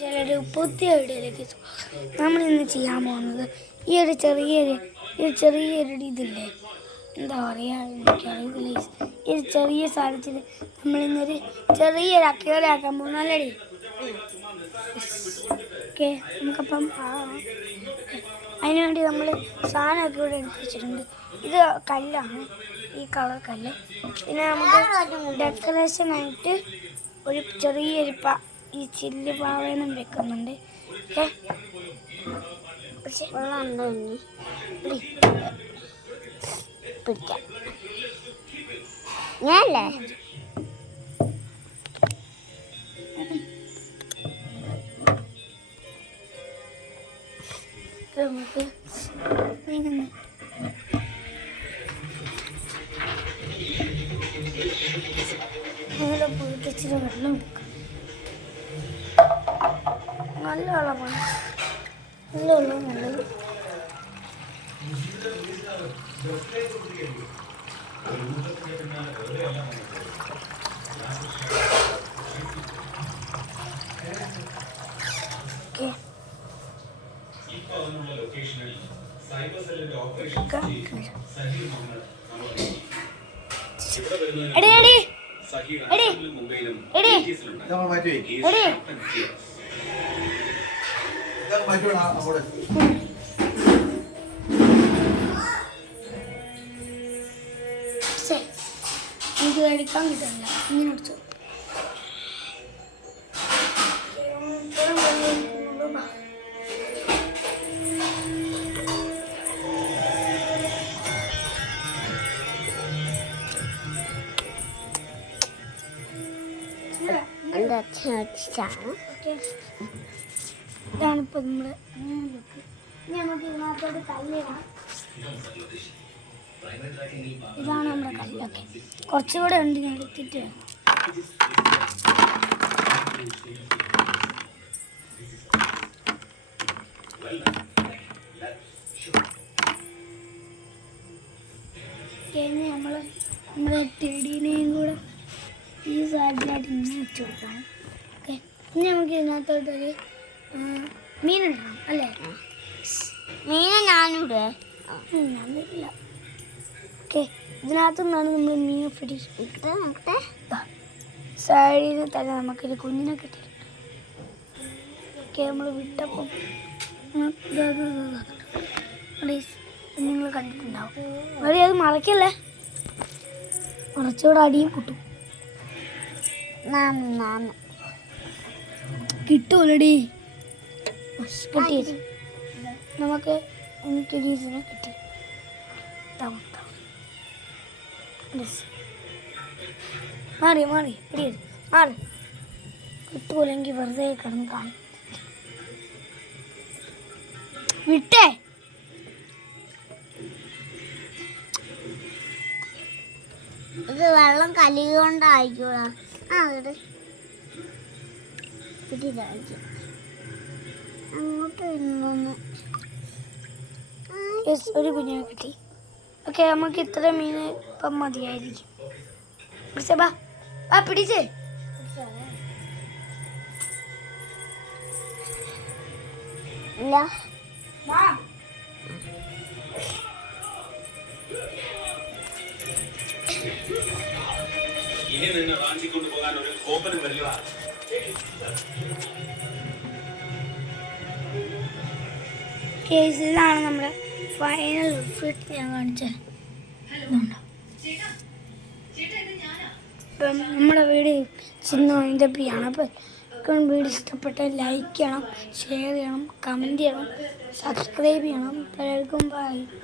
ചിലൊരു പുതിയ വീഡിയോയിലേക്ക് നമ്മളിന്ന് ചെയ്യാൻ പോകുന്നത് ഈ ഒരു ചെറിയൊരു ഇതില്ലേ, എന്താ പറയുക, എനിക്കറിയില്ല. ഈ ഒരു ചെറിയ സാധനത്തിൽ നമ്മളിന്നൊരു ചെറിയൊരു അക്വേറിയം പോകുന്നു. നല്ലടി. ഓക്കെ, നമുക്കപ്പം അതിനുവേണ്ടി നമ്മൾ സാധനമൊക്കെ ഇവിടെ എടുത്ത് വെച്ചിട്ടുണ്ട്. ഇത് കല്ലാണ്, ഈ കളർ കല്ല്. പിന്നെ നമുക്ക് ഡെക്കറേഷനായിട്ട് ഒരു ചെറിയൊരു ഈ ചില്ല് പാവേനം വെക്കുന്നുണ്ട്. ഓക്കെ, പിടിക്കാം ഞാനല്ലേ നമുക്ക് നീങ്ങുന്നു. അങ്ങനെ പോയിട്ട് ഇച്ചിരി വെള്ളം എടുക്കും. നല്ല വെള്ളമാണ്, നല്ല വെള്ളം നല്ലത്. എടി എടി എടി എടി എടി എനിക്ക് കഴിക്കാൻ കിട്ടില്ല. ഇങ്ങനെ അടിച്ചു ഇതാണിപ്പോൾ നമ്മൾ ലുക്ക്. ഇനി നമുക്ക് ഇതിനകത്തോട്ട് കല്ലിടാം. ഇതാണ് നമ്മുടെ കല്ലൊക്കെ. കുറച്ചുകൂടെ ഉണ്ട്, ഞാൻ എടുത്തിട്ട് വേണം. ഇനി നമ്മുടെ ടെടീനെയും കൂടെ ഈ സൈഡിലായിട്ട് ഇങ്ങനെ വെച്ച് കൊടുക്കണം. ഓക്കെ, ഇനി നമുക്ക് ഇതിനകത്തോട്ടൊരു മീനിടണം അല്ലേ? മീന ഞാനിവിടെ ഞാനില്ല. ഓക്കെ, ഇതിനകത്തു നിന്നാണ് നമ്മൾ മീൻ പിടിച്ചിട്ട് സൈഡിൽ തന്നെ നമുക്കൊരു കുഞ്ഞിനെ കിട്ടിയിട്ടുണ്ട്. ഓക്കെ, നമ്മൾ വിട്ടപ്പം നിങ്ങൾ കണ്ടിട്ടുണ്ടാവും. മതി, അത് മറക്കല്ലേ, കുറച്ചുകൂടെ അടിയും കിട്ടും. കിട്ടൂലടി, കിട്ടി. നമുക്ക് എനിക്കൊരു ഇതിനെ കിട്ടി. മാറി പിടിയത് മാറി. കിട്ടൂലെങ്കിൽ വെറുതെ കിടന്ന് കാണും. വിട്ടേ. ഇത് വെള്ളം കലികൊണ്ടായിക്കോളാ. അങ്ങോട്ട് ഇരുന്നൊന്ന് ഒരു കുഞ്ഞിനെ കിട്ടി. ഓക്കെ, നമുക്ക് ഇത്ര മീൻ ഇപ്പം മതിയായിരിക്കും. പിടിച്ചേ. ഇല്ല, ഇനി നിന്ന് റാഞ്ചിക്കൊണ്ടു പോകാൻ ഒരു കോപ്പനും വരിക. കേസിലാണ് നമ്മുടെ ഫൈനൽ ഫിറ്റ് ഞാൻ കാണിച്ചത്. ഇപ്പം നമ്മുടെ വീഡിയോ ചിന്ന വൈൻഡപ്പ് ചെയ്യണം. അപ്പം വീഡിയോ ഇഷ്ടപ്പെട്ടാൽ ലൈക്ക് ചെയ്യണം, ഷെയർ ചെയ്യണം, കമൻറ്റ് ചെയ്യണം, സബ്സ്ക്രൈബ് ചെയ്യണം. പലർക്കും ബൈ.